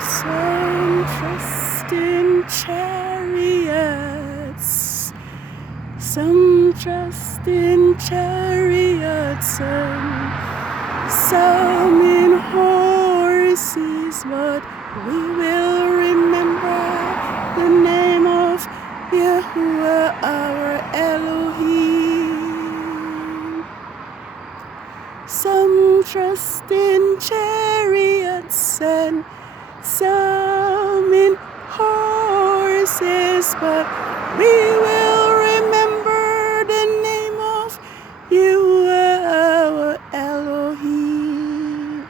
Some trust in chariots, some trust in chariots, and some in horses, but we will remember the name of Yahuwah our Elohim. Some trust in chariots and some in horses, but we will remember the name of Yahuwah our Elohim.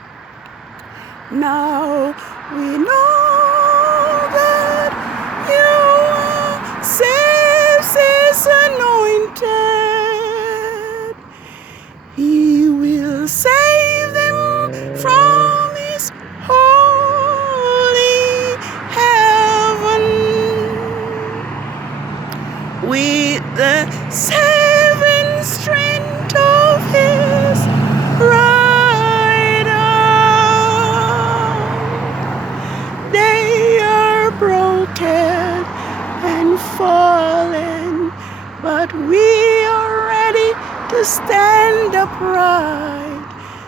Now we know that Yahuwah saves his anointed. He will save them from his holy heaven with the saving strength of his right arm. They are broken and fallen, but we are ready to stand upright.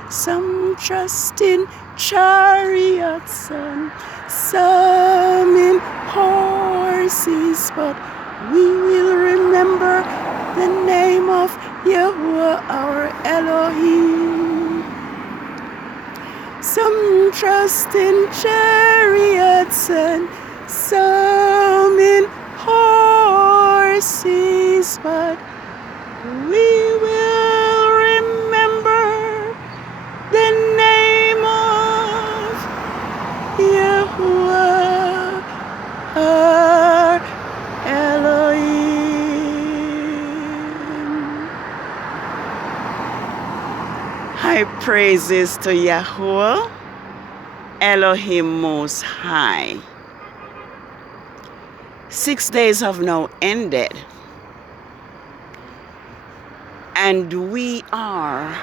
Some trust in chariots and some in horses, but we will remember the name of Yahuwah our Elohim. Some trust in chariots and some in horses, but we will remember the name of Yahuwah our Elohim. High praises to Yahuwah Elohim Most High. 6 days have now ended, and we are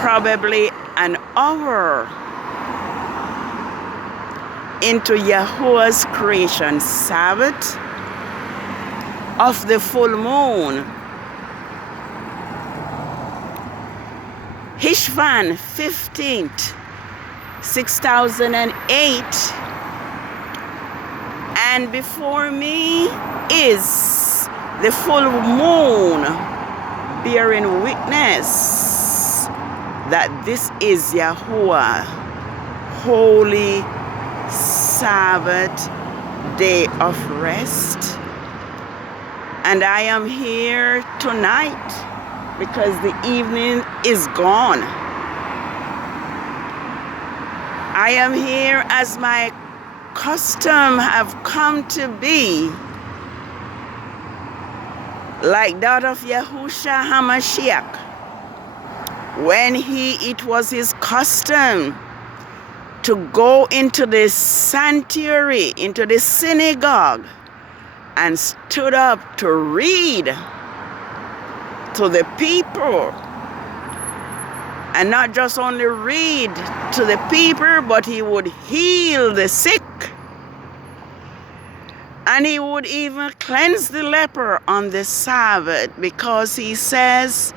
probably an hour into Yahuwah's creation Sabbath of the full moon, HESHVAN 15th, 6008, and before me is the full moon bearing witness that this is Yahuwah holy Sabbath day of rest. And I am here tonight because the evening is gone. I am here as my custom have come to be, like that of Yahushua HaMashiach, when it was his custom to go into the sanctuary, into the synagogue, and stood up to read to the people. And not just only read to the people, but he would heal the sick. And he would even cleanse the leper on the Sabbath, because he says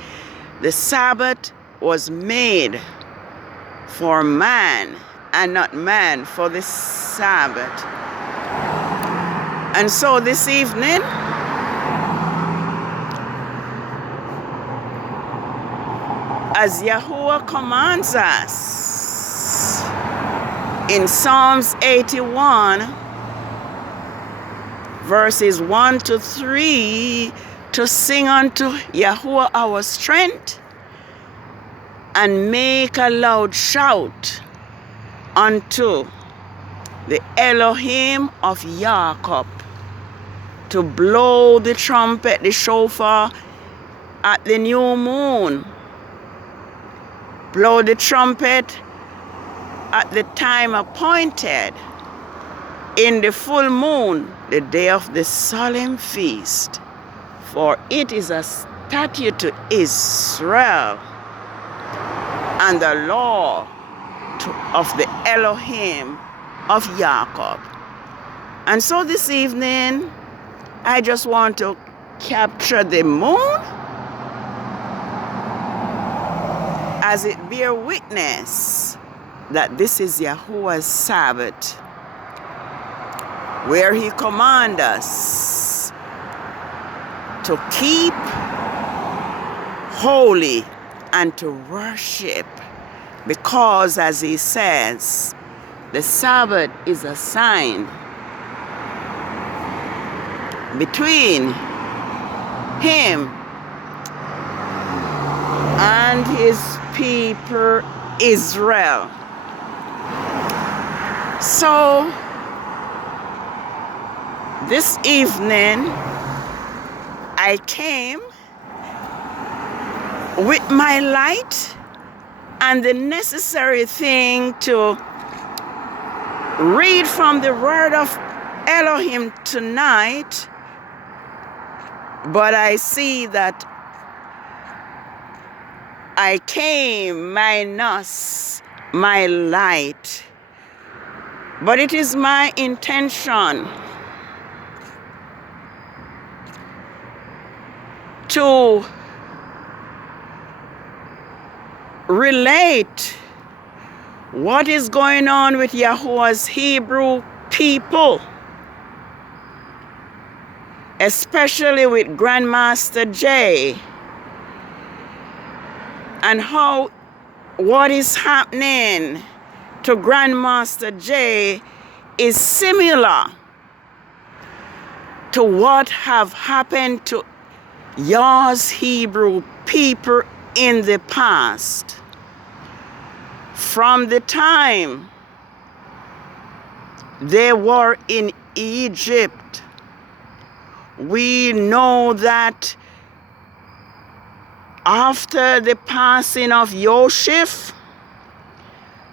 the Sabbath was made for man and not man for the Sabbath. And so this evening, as Yahuwah commands us in Psalms 81, verses 1 to 3, to sing unto Yahuwah our strength and make a loud shout unto the Elohim of Jacob, to blow the trumpet, the shofar at the new moon, blow the trumpet at the time appointed, in the full moon, the day of the solemn feast. For it is a statute to Israel and the law of the Elohim of Jacob. And so this evening, I just want to capture the moon as it bear witness that this is Yahuwah's Sabbath, where he commands us to keep holy and to worship, because as he says, the Sabbath is a sign between him and his people Israel. So this evening I came with my light and the necessary thing to read from the word of Elohim tonight, but I see that I came minus my light. But it is my intention to relate what is going on with Yahuwah's Hebrew people, especially with Grandmaster J, and how what is happening to Grandmaster J is similar to what have happened to Yah's Hebrew people in the past. From the time they were in Egypt, we know that after the passing of Yoshef,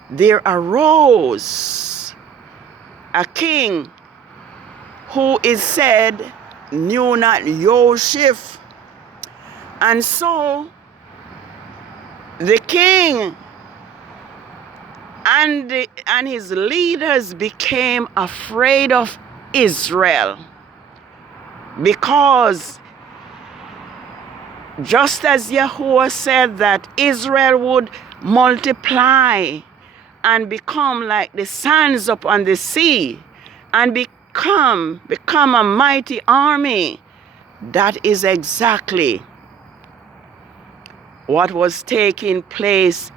there arose a king who is said knew not Yoshef. And so the king and his leaders became afraid of Israel, because just as Yahuwah said that Israel would multiply and become like the sands upon the sea and become a mighty army, that is exactly what was taking place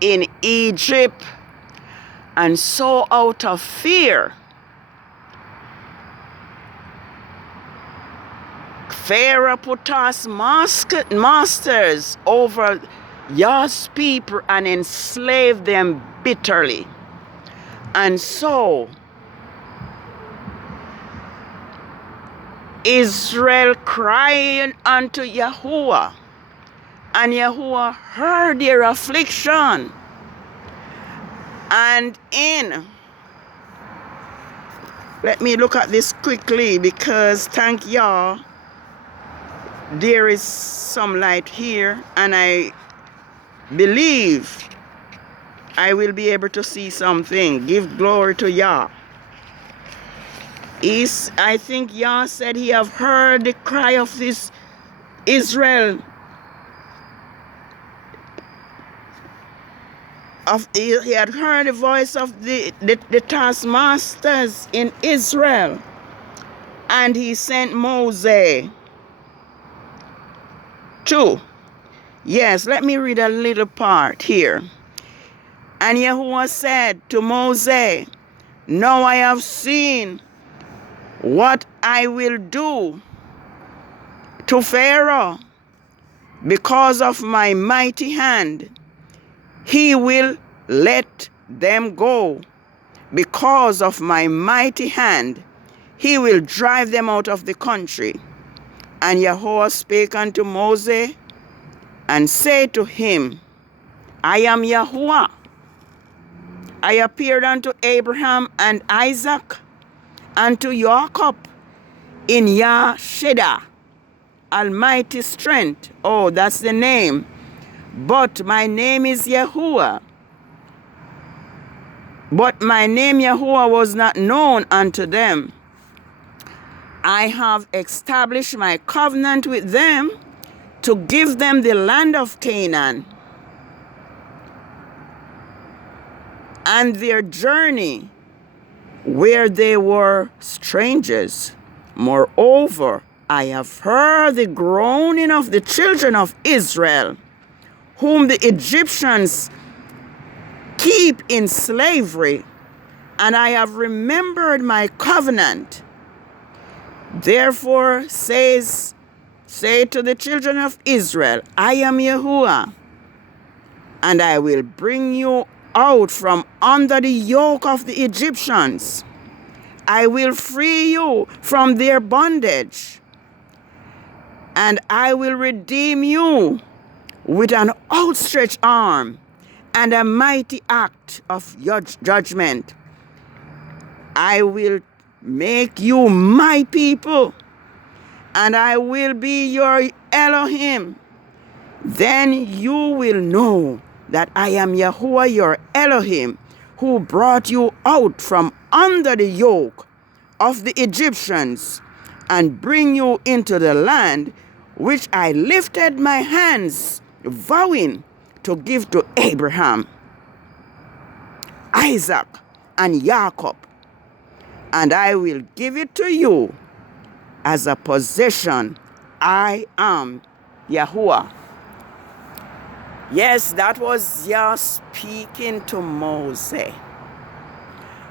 in Egypt. And so out of fear, Pharaoh put us masters over Yah's people and enslaved them bitterly. And so Israel cried unto Yahuwah, and Yahuwah heard their affliction. And let me look at this quickly, because thank Yah, there is some light here, and I believe I will be able to see something. Give glory to Yah. I think Yah said he have heard the cry of this Israel. He had heard the voice of the taskmasters in Israel, and he sent Moses to. Yes, let me read a little part here. And Yahuwah said to Moses, now I have seen what I will do to Pharaoh because of my mighty hand. He will let them go. Because of my mighty hand, he will drive them out of the country. And Yahuwah spake unto Moses, and said to him, I am Yahuwah. I appeared unto Abraham and Isaac, and to Jacob in Yah-Shedah, almighty strength. Oh, that's the name. But my name is Yahuwah. But my name Yahuwah was not known unto them. I have established my covenant with them to give them the land of Canaan, and their journey where they were strangers. Moreover, I have heard the groaning of the children of Israel, whom the Egyptians keep in slavery, and I have remembered my covenant. Therefore say to the children of Israel, I am Yahuwah, and I will bring you out from under the yoke of the Egyptians. I will free you from their bondage, and I will redeem you with an outstretched arm and a mighty act of judgment. I will make you my people, and I will be your Elohim. Then you will know that I am Yahuwah your Elohim, who brought you out from under the yoke of the Egyptians and bring you into the land which I lifted my hands, vowing to give to Abraham, Isaac, and Jacob, and I will give it to you as a possession. I am Yahuwah. Yes, that was Yah speaking to Moses.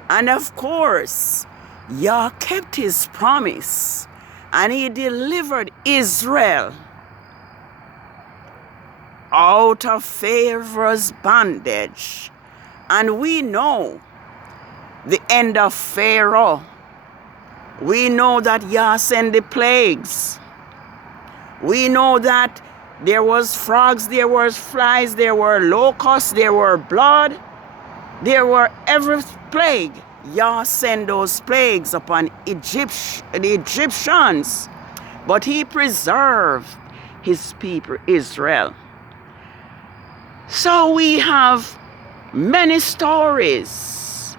And of course, Yah kept his promise, and he delivered Israel out of Pharaoh's bondage. And we know the end of Pharaoh. We know that Yah sent the plagues. We know that there was frogs, there was flies, there were locusts, there were blood, there were every plague. Yah sent those plagues upon the Egyptians, but he preserved his people Israel. So we have many stories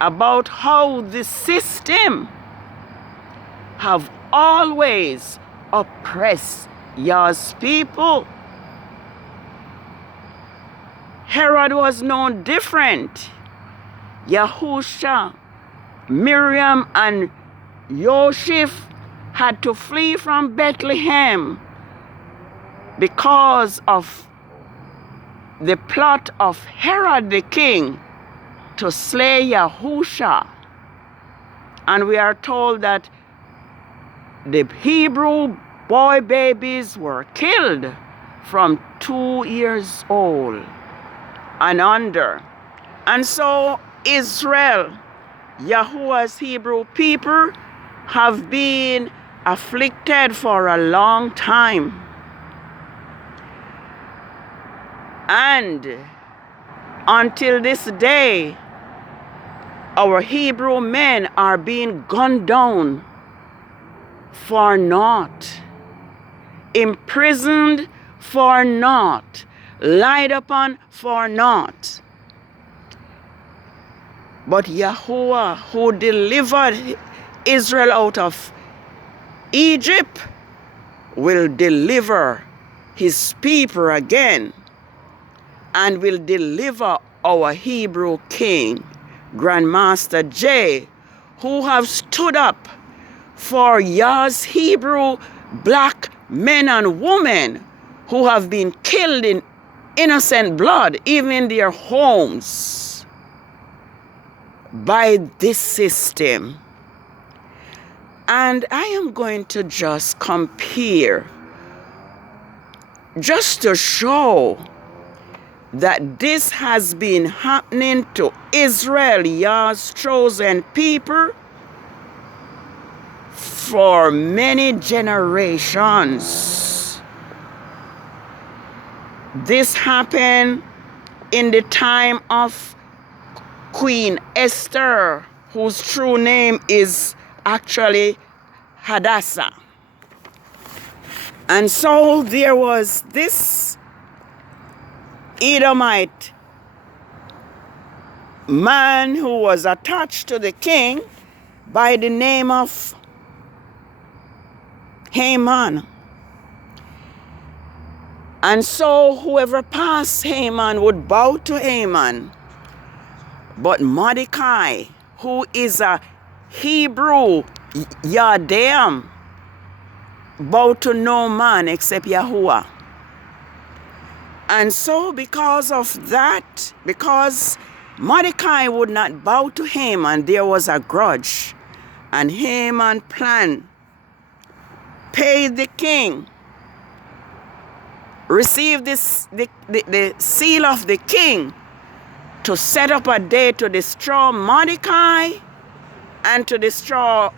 about how the system have always oppressed Yah's people. Herod was no different. Yahusha, Miriam, and Yoshef had to flee from Bethlehem because of the plot of Herod the king to slay Yahusha. And we are told that the Hebrew boy babies were killed from 2 years old and under. And so Israel, Yahuwah's Hebrew people, have been afflicted for a long time. And until this day, our Hebrew men are being gunned down for naught, imprisoned for naught, lied upon for naught. But Yahuwah, who delivered Israel out of Egypt, will deliver his people again, and will deliver our Hebrew king, Grandmaster J, who have stood up for Yah's Hebrew black men and women who have been killed in innocent blood, even in their homes, by this system. And I am going to just compare, just to show that this has been happening to Israel, Yah's chosen people, for many generations. This happened in the time of Queen Esther, whose true name is actually Hadassah. And so there was this Edomite man who was attached to the king by the name of Haman. And so whoever passed Haman would bow to Haman. But Mordecai, who is a Hebrew Yadam, bowed to no man except Yahuwah. And so because of that, because Mordecai would not bow to Haman, there was a grudge. And Haman planned, paid the king, received the seal of the king to set up a day to destroy Mordecai and to destroy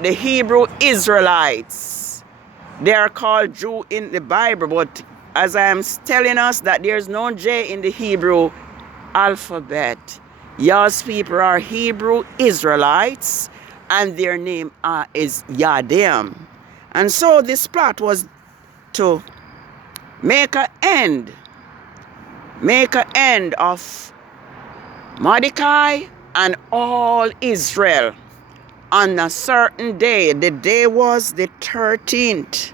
the Hebrew Israelites. They are called Jew in the Bible, but as I am telling us that there's no J in the Hebrew alphabet. Y'all's people are Hebrew Israelites, and their name is Yadam. And so this plot was to make an end of Mordecai and all Israel on a certain day. The day was the 13th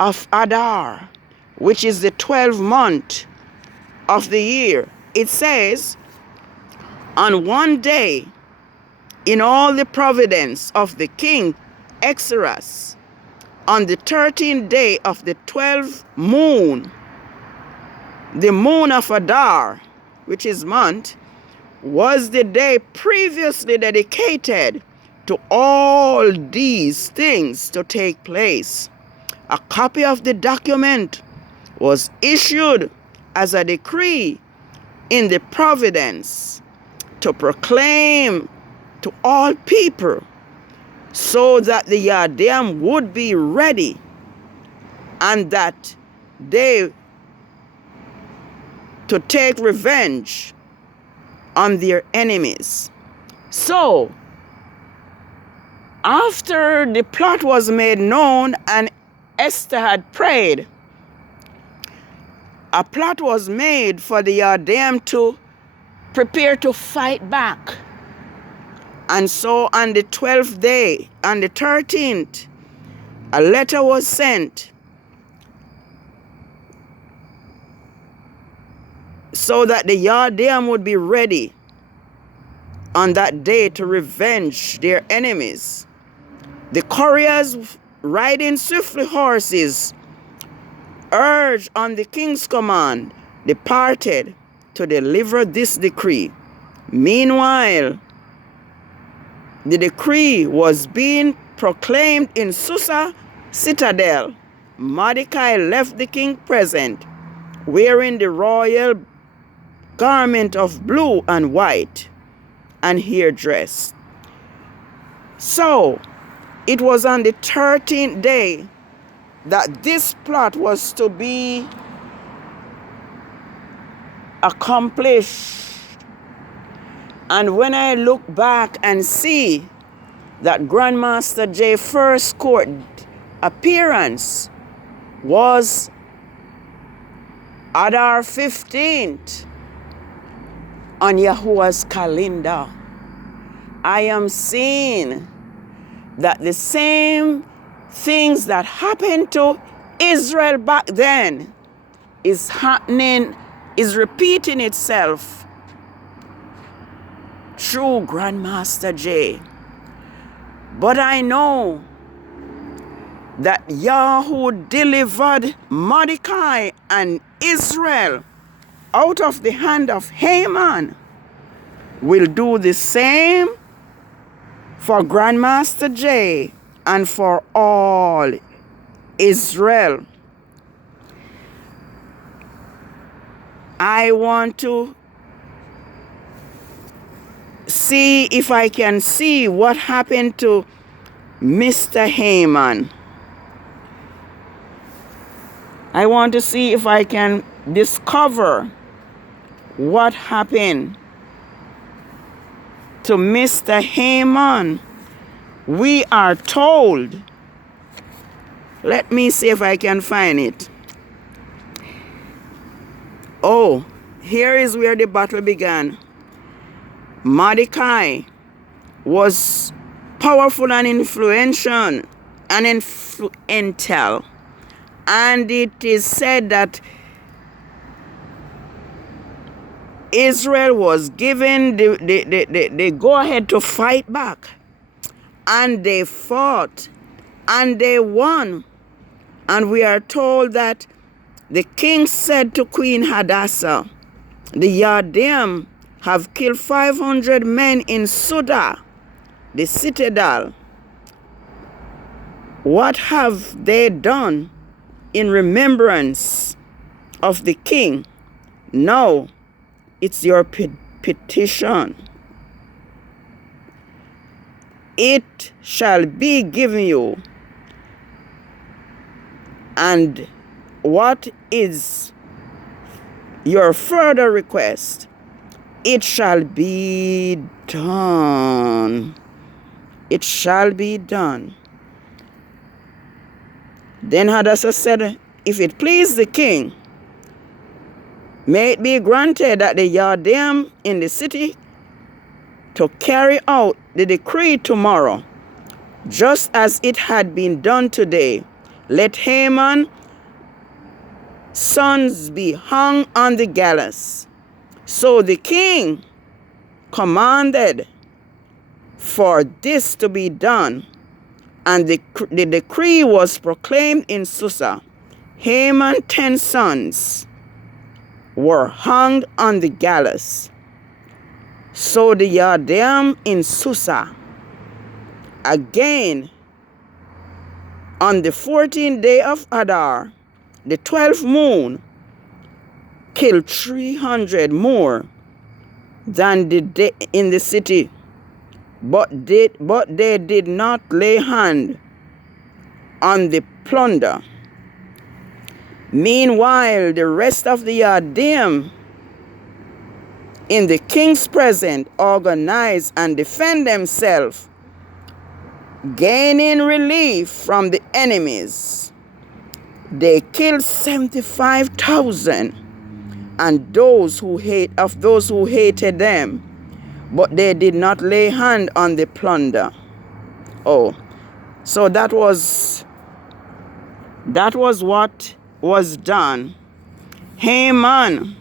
of Adar, which is the 12th month of the year. It says, on one day, in all the providence of the king Xerxes, on the 13th day of the 12th moon, the moon of Adar, which is month, was the day previously dedicated to all these things to take place. A copy of the document was issued as a decree in the providence to proclaim to all people, so that the Yadam would be ready and that they to take revenge on their enemies. So, after the plot was made known and Esther had prayed, a plot was made for the Yadam to prepare to fight back. And so on the 12th day, on the 13th, a letter was sent so that the Yadam would be ready on that day to revenge their enemies. The couriers riding swiftly horses, urged on the king's command, departed to deliver this decree. Meanwhile, the decree was being proclaimed in Susa citadel. Mordecai left the king present, wearing the royal garment of blue and white, and hair dress. So, it was on the 13th day that this plot was to be accomplished. And when I look back and see that Grandmaster J's first court appearance was Adar 15th on Yahuwah's calendar, I am seeing that the same things that happened to Israel back then is happening, is repeating itself through Grandmaster J. But I know that Yahweh delivered Mordecai and Israel out of the hand of Haman will do the same for Grandmaster J and for all Israel. I want to see if I can see what happened to Mr. Haman. I want to see if I can discover what happened to Mr. Haman. We are told, let me see if I can find it. Oh, here is where the battle began. Mordecai was powerful and influential and influential. And it is said that Israel was given the go-ahead to fight back. And they fought. And they won. And we are told that the king said to Queen Hadassah, the Yardim have killed 500 men in Suda, the citadel. What have they done in remembrance of the king? No, it's your petition. It shall be given you. And what is your further request? It shall be done. It shall be done. Then Hadassah said, if it please the king, may it be granted that the Yardim in the city to carry out the decree tomorrow, just as it had been done today. Let Haman's sons be hung on the gallows. So the king commanded for this to be done, and the decree was proclaimed in Susa. Haman's 10 sons were hung on the gallows. So the Yardim in Susa, again, on the 14th day of Adar, the 12th moon, killed 300 more than the day in the city, but they did not lay hand on the plunder. Meanwhile, the rest of the Yardim in the king's presence organize and defend themselves, gaining relief from the enemies. They killed 75,000 and those who hated them, but they did not lay hand on the plunder. Oh, so that was what was done. Haman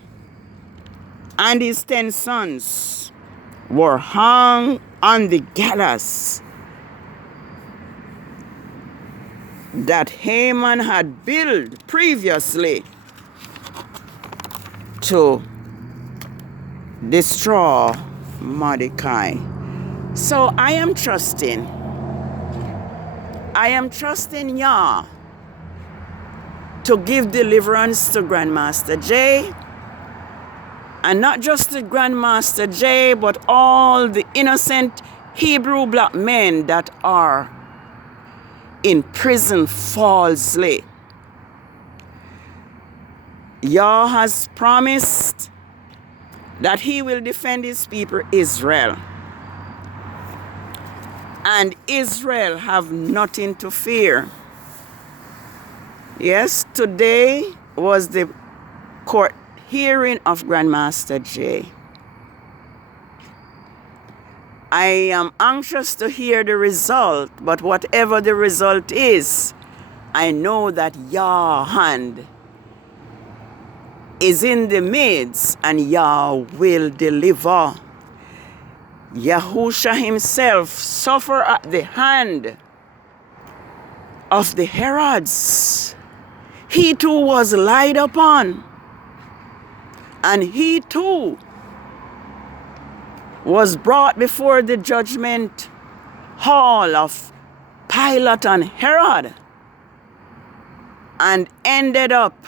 and his 10 sons were hung on the gallows that Haman had built previously to destroy Mordecai. So I am trusting Yah to give deliverance to Grandmaster Jay, and not just the Grandmaster Jay, but all the innocent Hebrew black men that are in prison falsely. Yah has promised that he will defend his people Israel. And Israel have nothing to fear. Yes, today was the court hearing of Grandmaster Jay. I am anxious to hear the result, but whatever the result is, I know that Yah hand is in the midst, and Yah will deliver. Yahusha himself suffered at the hand of the Herods. He too was lied upon, and he too was brought before the judgment hall of Pilate and Herod, and ended up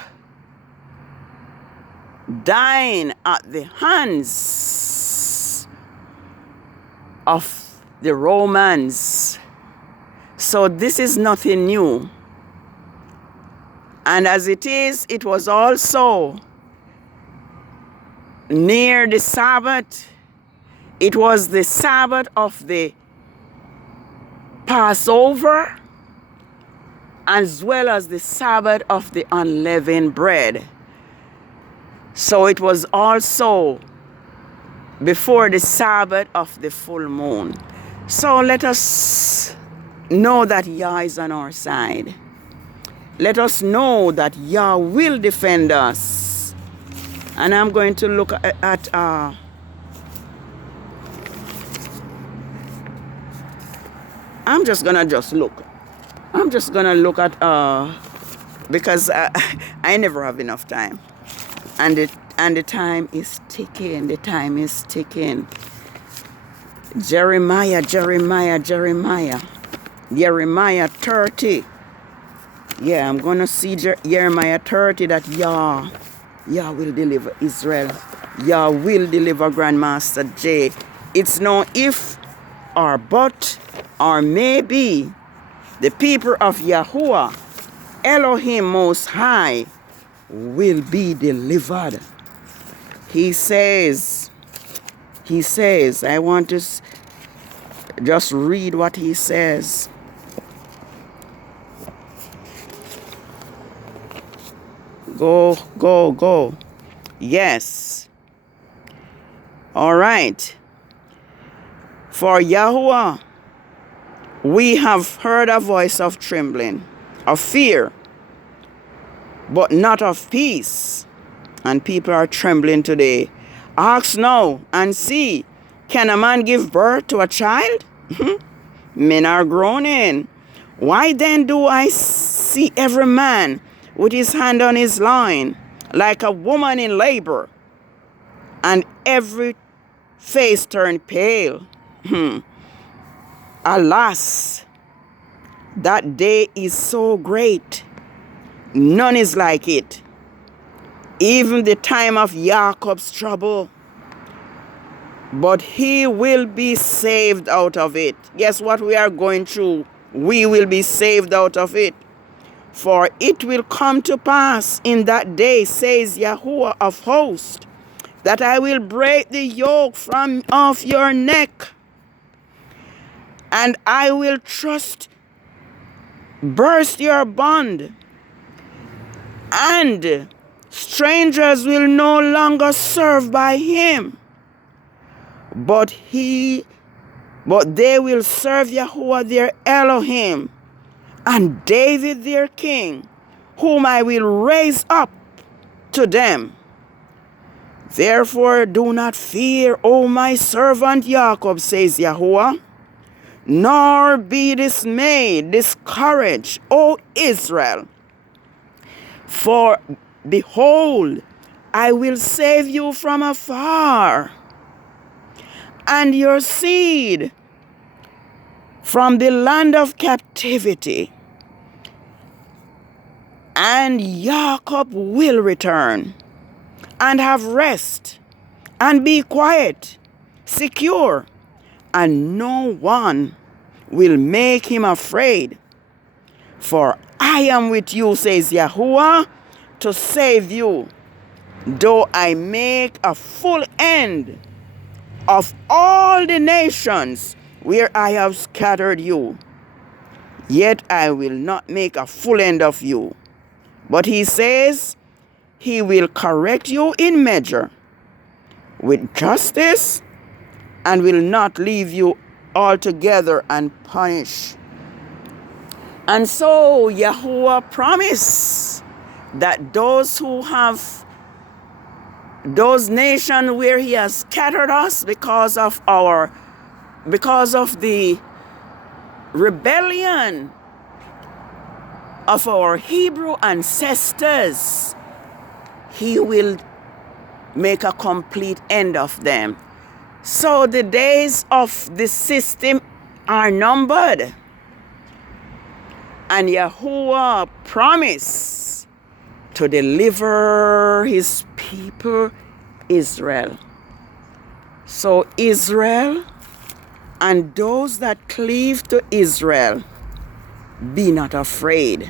dying at the hands of the Romans. So this is nothing new. And as it is, it was also near the Sabbath. It was the Sabbath of the Passover, as well as the Sabbath of the unleavened bread. So it was also before the Sabbath of the full moon. So let us know that Yah is on our side. Let us know that Yah will defend us. And I'm going to look at I'm just gonna look. I'm just gonna look at because I never have enough time, and the time is ticking. The time is ticking. Jeremiah 30. Yeah, I'm gonna see Jeremiah 30 that Yah will deliver Israel. Yah will deliver Grandmaster J. It's no if or but or maybe. The people of Yahuwah, Elohim Most High, will be delivered. He says, I want to just read what he says. Go. Yes. All right. For Yahuwah, we have heard a voice of trembling, of fear, but not of peace. And people are trembling today. Ask now and see, can a man give birth to a child? Men are groaning. Why then do I see every man with his hand on his loin, like a woman in labor, and every face turned pale? Alas, that day is so great, none is like it. Even the time of Jacob's trouble, but he will be saved out of it. Guess what we are going through? We will be saved out of it. For it will come to pass in that day, says Yahuwah of hosts, that I will break the yoke from off your neck, and I will burst your bond, and strangers will no longer serve by him, but they will serve Yahuwah their Elohim, and David their king, whom I will raise up to them. Therefore do not fear, O my servant Jacob, says Yahuwah, nor be discouraged, O Israel. For behold, I will save you from afar, and your seed from the land of captivity. And Jacob will return and have rest and be quiet, secure, and no one will make him afraid. For I am with you, says Yahuwah, to save you, though I make a full end of all the nations where I have scattered you. Yet I will not make a full end of you. But he says he will correct you in measure with justice, and will not leave you altogether unpunished. And so Yahuwah promised that those nations where he has scattered us because of the rebellion of our Hebrew ancestors, he will make a complete end of them. So the days of the system are numbered. And Yahuwah promised to deliver his people Israel. So Israel and those that cleave to Israel, be not afraid.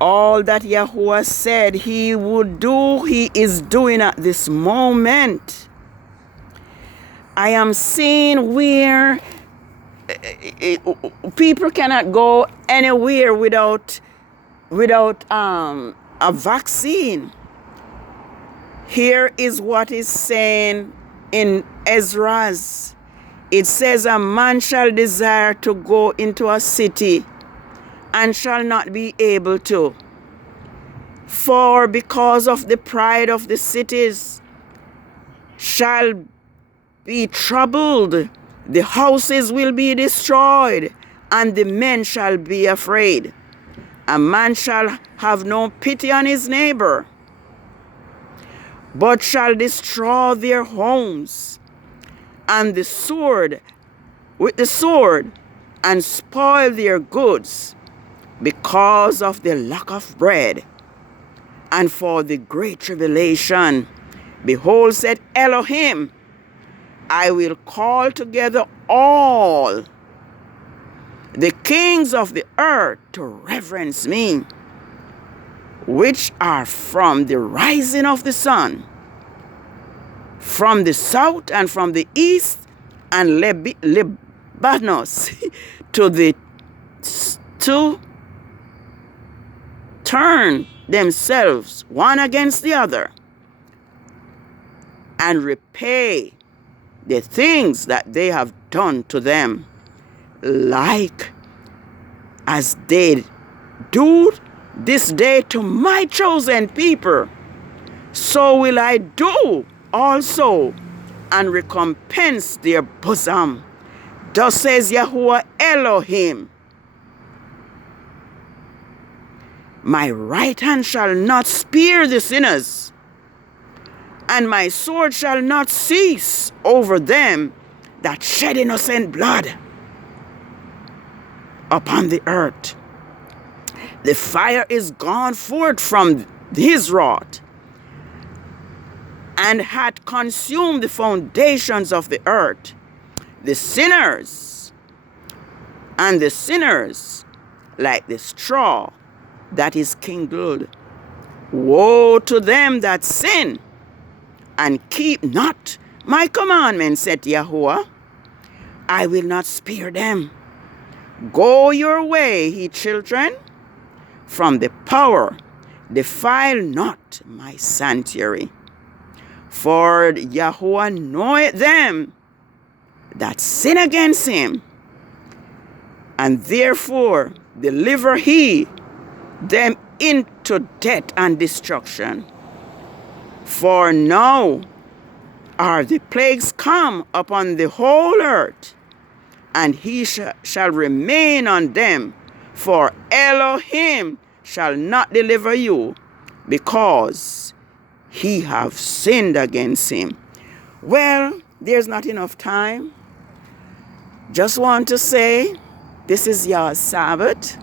All that Yahuwah said he would do, he is doing at this moment. I am seeing where people cannot go anywhere without a vaccine. Here is what is saying in Ezra's. It says, a man shall desire to go into a city and shall not be able to. For because of the pride of the cities shall be troubled, the houses will be destroyed, and the men shall be afraid. A man shall have no pity on his neighbor, but shall destroy their homes, and the sword with the sword, and spoil their goods, because of the lack of bread, and for the great tribulation. Behold, said Elohim, I will call together all the kings of the earth to reverence me, which are from the rising of the sun, from the south and from the east, and Lebanos to turn themselves one against the other, and repay the things that they have done to them, like as they do this day to my chosen people, so will I do also, and recompense their bosom. Thus says Yahuwah Elohim, my right hand shall not spare the sinners, and my sword shall not cease over them that shed innocent blood upon the earth. The fire is gone forth from his wrath, and hath consumed the foundations of the earth. The sinners like the straw that is kindled. Woe to them that sin and keep not my commandments, said Yahuwah. I will not spare them. Go your way, ye children, from the power. Defile not my sanctuary. For Yahuwah knoweth them that sin against him, and therefore deliver he them into death and destruction. For now are the plagues come upon the whole earth, and he shall remain on them. For Elohim shall not deliver you, because he have sinned against him. Well, there's not enough time. Just want to say, this is your Sabbath.